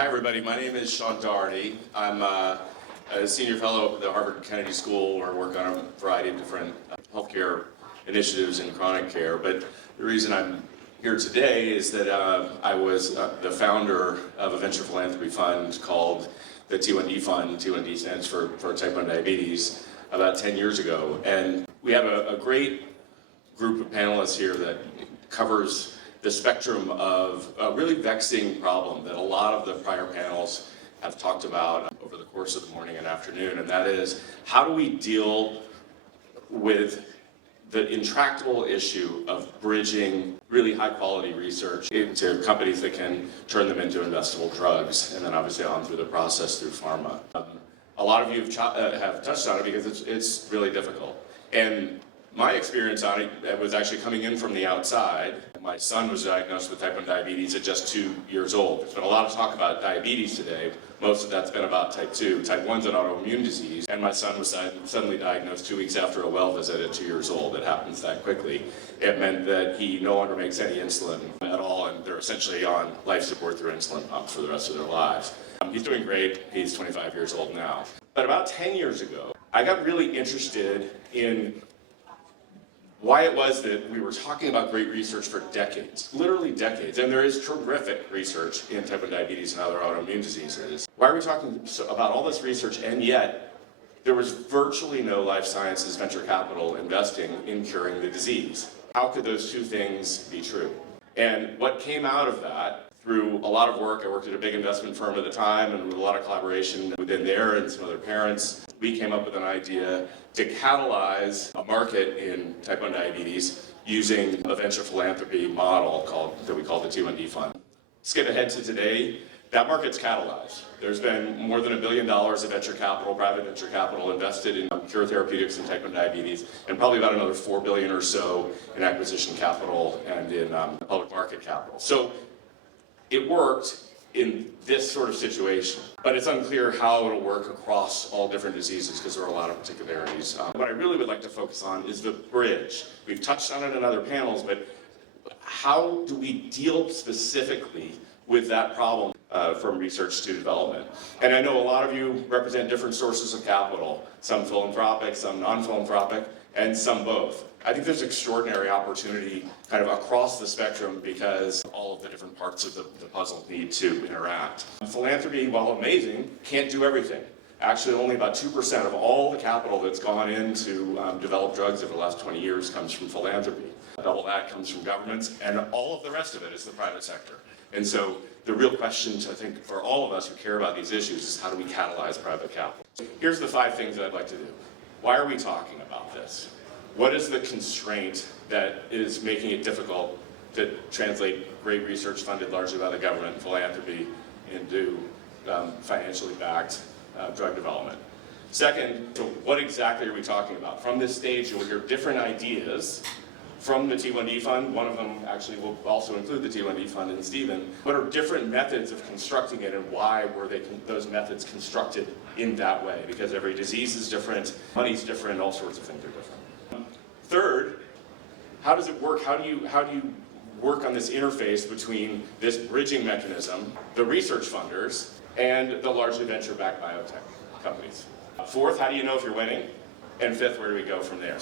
Hi everybody, my name is Sean Doherty. I'm a senior fellow at the Harvard Kennedy School where I work on a variety of different healthcare initiatives in chronic care. But the reason I'm here today is that I was the founder of a venture philanthropy fund called the T1D Fund. T1D stands for type 1 diabetes, about 10 years ago. And we have a great group of panelists here that covers the spectrum of a really vexing problem that a lot of the prior panels have talked about over the course of the morning and afternoon, and that is, how do we deal with the intractable issue of bridging really high quality research into companies that can turn them into investable drugs, and then obviously on through the process through pharma. A lot of you have touched on it because it's really difficult. And my experience on it was actually coming in from the outside. My son was diagnosed with type 1 diabetes at just 2 years old. There's been a lot of talk about diabetes today. Most of that's been about type 2. Type 1 is an autoimmune disease, and my son was suddenly diagnosed 2 weeks after a well visit at 2 years old. It happens that quickly. It meant that he no longer makes any insulin at all, and they're essentially on life support through insulin pumps for the rest of their lives. He's doing great. He's 25 years old now. But about 10 years ago, I got really interested in why it was that we were talking about great research for decades, literally decades, and there is terrific research in type 1 diabetes and other autoimmune diseases. Why are we talking about all this research, and yet there was virtually no life sciences venture capital investing in curing the disease? How could those two things be true? And what came out of that, through a lot of work, I worked at a big investment firm at the time, and with a lot of collaboration within there and some other parents, we came up with an idea to catalyze a market in type 1 diabetes using a venture philanthropy model that we call the T1D Fund. Skip ahead to today, that market's catalyzed. There's been more than $1 billion of venture capital, private venture capital, invested in cure therapeutics and type 1 diabetes, and probably about another $4 billion or so in acquisition capital and in public market capital. So it worked in this sort of situation, but it's unclear how it'll work across all different diseases because there are a lot of particularities. What I really would like to focus on is the bridge. We've touched on it in other panels, but how do we deal specifically with that problem from research to development? And I know a lot of you represent different sources of capital, some philanthropic, some non-philanthropic, and some both. I think there's extraordinary opportunity kind of across the spectrum because all of the different parts of the puzzle need to interact. Philanthropy, while amazing, can't do everything. Actually, only about 2% of all the capital that's gone into develop drugs over the last 20 years comes from philanthropy. Double that comes from governments, and all of the rest of it is the private sector. And so the real question, I think, for all of us who care about these issues is how do we catalyze private capital? Here's the 5 things that I'd like to do. Why are we talking about this? What is the constraint that is making it difficult to translate great research funded largely by the government and philanthropy into financially backed drug development? Second, so what exactly are we talking about? From this stage, you'll hear different ideas from the T1D Fund. One of them actually will also include the T1D Fund and Stephen. What are different methods of constructing it, and why were those methods constructed in that way? Because every disease is different, money's different, all sorts of things are different. Third, how does it work? How do you work on this interface between this bridging mechanism, the research funders, and the largely venture-backed biotech companies? Fourth, how do you know if you're winning? And fifth, where do we go from there?